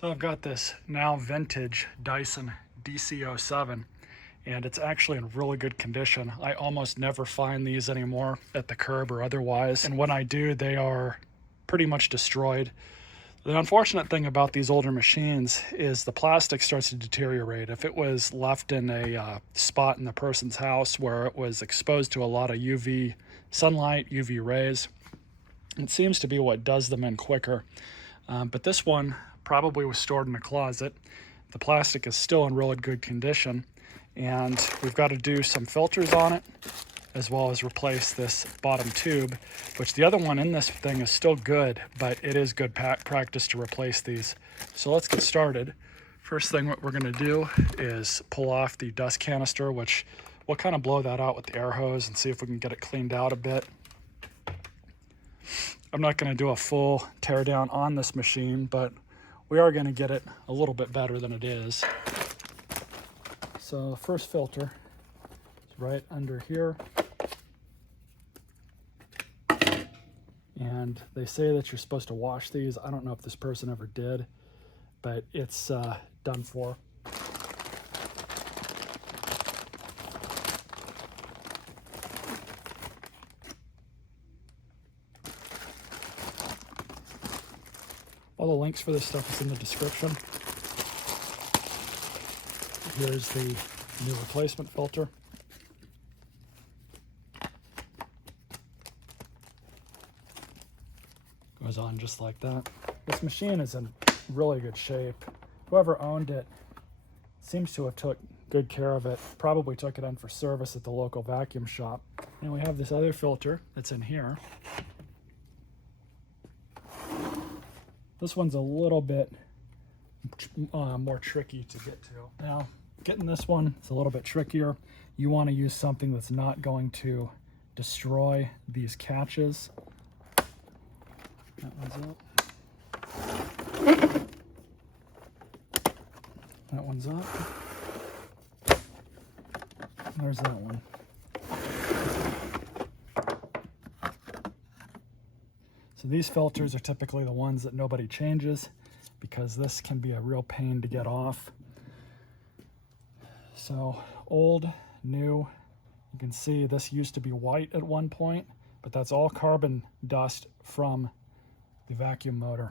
So I've got this now vintage Dyson DC07, and it's actually in really good condition. I almost never find these anymore at the curb or otherwise, and when I do, they are pretty much destroyed. The unfortunate thing about these older machines is the plastic starts to deteriorate. If it was left in a spot in the person's house where it was exposed to a lot of UV sunlight, UV rays, it seems to be what does them in quicker. But this one probably was stored in a closet. The plastic is still in really good condition, and we've got to do some filters on it, as well as replace this bottom tube, which the other one in this thing is still good, but it is good practice to replace these. So let's get started. First thing what we're going to do is pull off the dust canister, which we'll kind of blow that out with the air hose and see if we can get it cleaned out a bit. I'm not going to do a full tear down on this machine, but we are going to get it a little bit better than it is. So the first filter is right under here. And they say that you're supposed to wash these. I don't know if this person ever did, but it's done for. All the links for this stuff is in the description. Here's the new replacement filter. Goes on just like that. This machine is in really good shape. Whoever owned it seems to have took good care of it. Probably took it in for service at the local vacuum shop. And we have this other filter that's in here. This one's a little bit more tricky to get to. Now, getting this one is a little bit trickier. You want to use something that's not going to destroy these catches. That one's up. That one's up. There's that one. So these filters are typically the ones that nobody changes, because this can be a real pain to get off. So old, new, you can see this used to be white at one point, but that's all carbon dust from the vacuum motor.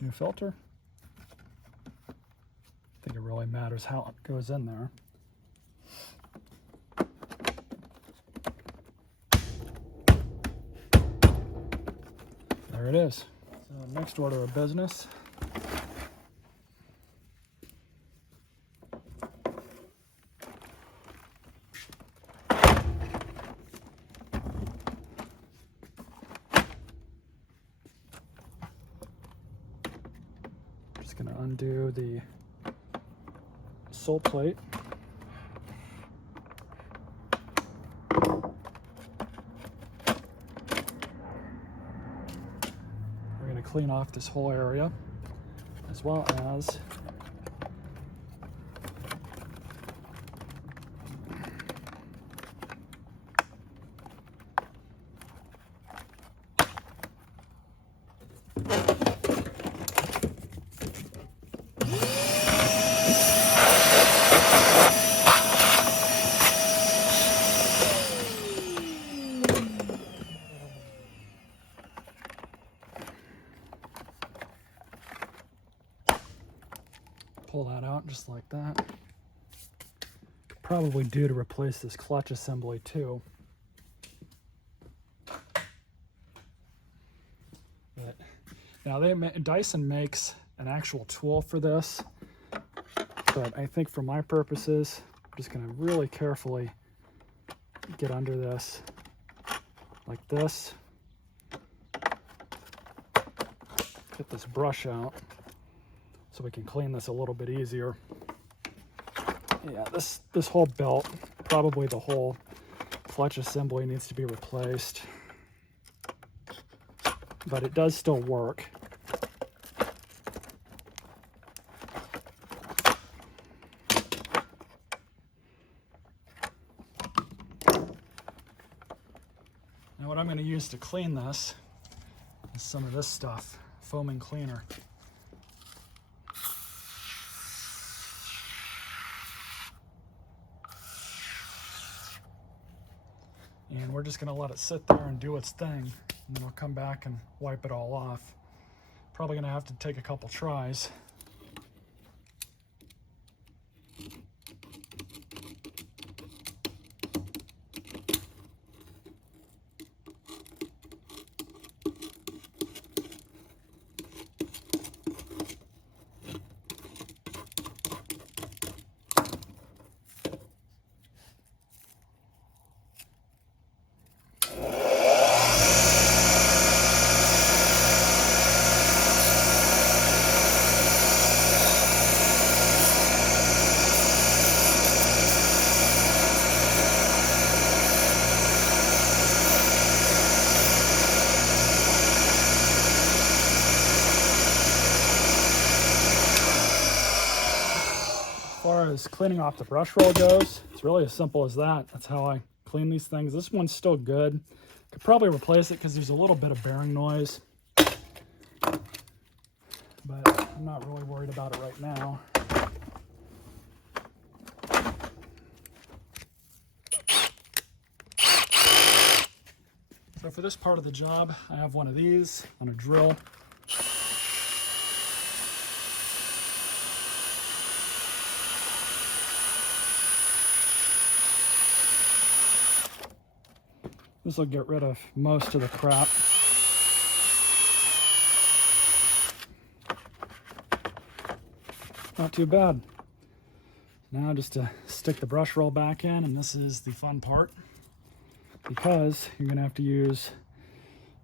New filter. I think it really matters how it goes in there. There it is. So next order of business. Just going to undo the sole plate. Clean off this whole area, as well as pull that out just like that. Could probably do to replace this clutch assembly too. But now Dyson makes an actual tool for this, but I think for my purposes, I'm just going to really carefully get under this like this. Get this brush out so we can clean this a little bit easier. Yeah, this whole belt, probably the whole clutch assembly, needs to be replaced, but it does still work. Now what I'm going to use to clean this is some of this stuff, foaming cleaner. And we're just gonna let it sit there and do its thing, and then I'll come back and wipe it all off. Probably gonna have to take a couple tries. As far as cleaning off the brush roll goes, it's really as simple as that. That's how I clean these things. This one's still good. Could probably replace it because there's a little bit of bearing noise, but I'm not really worried about it right now. So for this part of the job, I have one of these on a drill. This will get rid of most of the crap. Not too bad. Now just to stick the brush roll back in, and this is the fun part, because you're gonna have to use,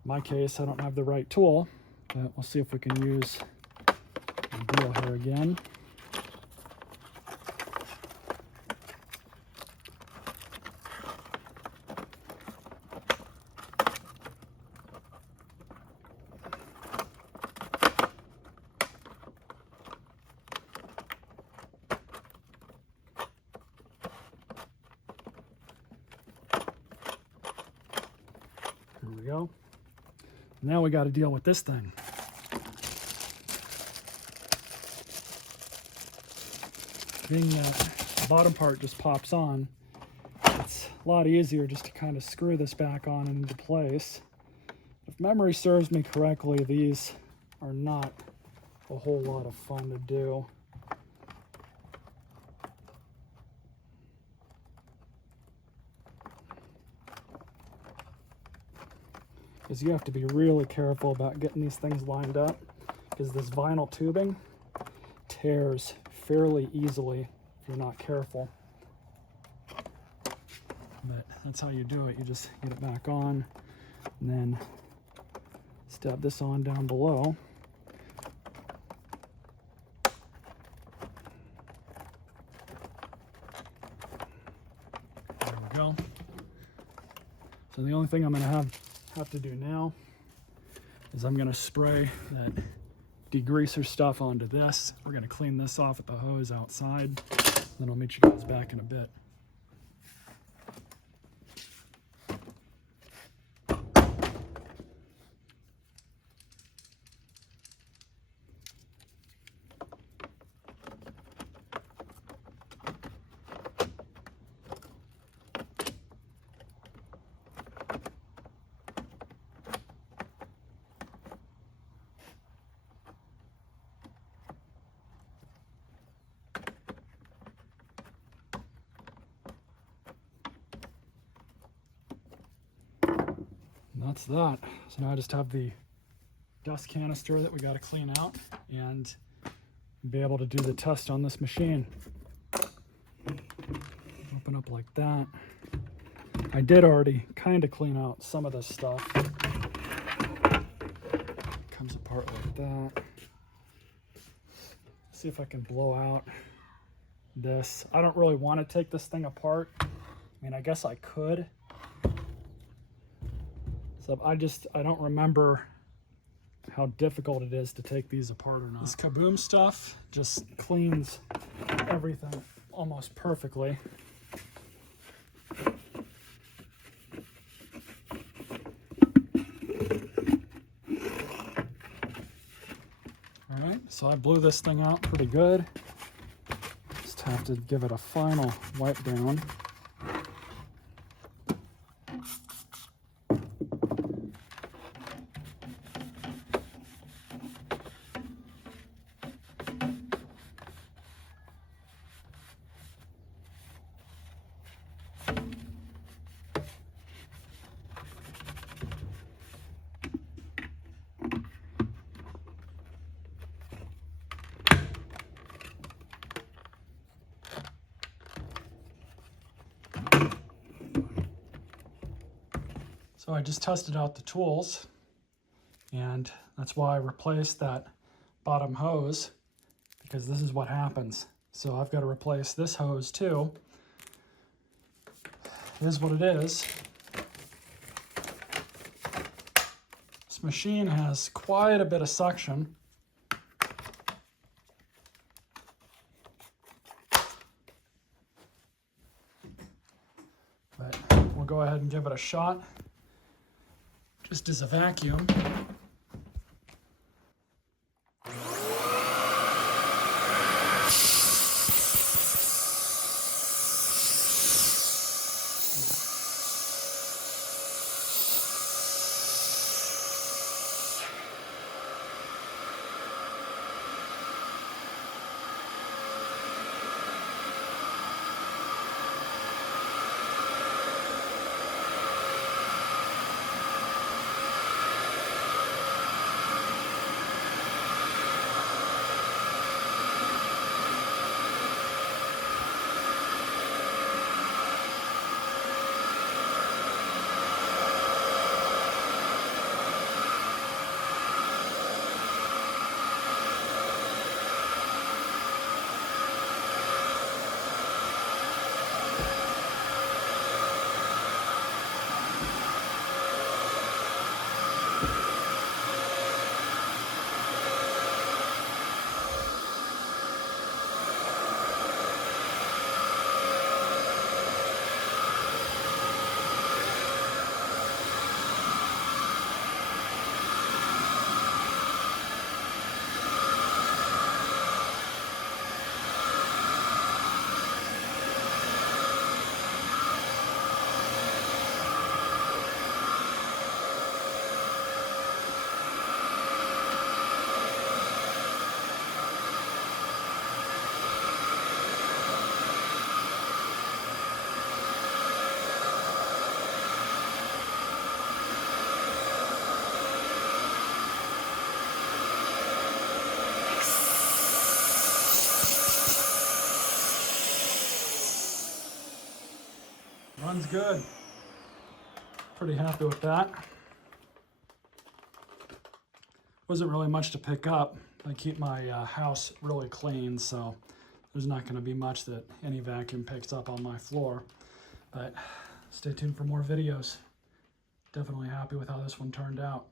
in my case, I don't have the right tool, but we'll see if we can use the deal here again. There we go. Now we got to deal with this thing. Being that the bottom part just pops on, it's a lot easier just to kind of screw this back on and into place. If memory serves me correctly, these are not a whole lot of fun to do. Because you have to be really careful about getting these things lined up, because this vinyl tubing tears fairly easily if you're not careful. But that's how you do it. You just get it back on and then stab this on down below. There we go. So the only thing I'm going to have to do now is I'm going to spray that degreaser stuff onto this. We're going to clean this off with the hose outside. Then I'll meet you guys back in a bit. That's that. So now I just have the dust canister that we got to clean out and be able to do the test on this machine. Open up like that. I did already kind of clean out some of this stuff. Comes apart like that. See if I can blow out this. I don't really want to take this thing apart. I mean, I guess I could. So I don't remember how difficult it is to take these apart or not. This Kaboom stuff just cleans everything almost perfectly. So I blew this thing out pretty good. Just have to give it a final wipe down. So I just tested out the tools, and that's why I replaced that bottom hose, because this is what happens. So I've got to replace this hose too. It is what it is. This machine has quite a bit of suction. But we'll go ahead and give it a shot. Just as a vacuum. Runs good. Pretty happy with that. Wasn't really much to pick up. I keep my house really clean, so there's not going to be much that any vacuum picks up on my floor. But stay tuned for more videos. Definitely happy with how this one turned out.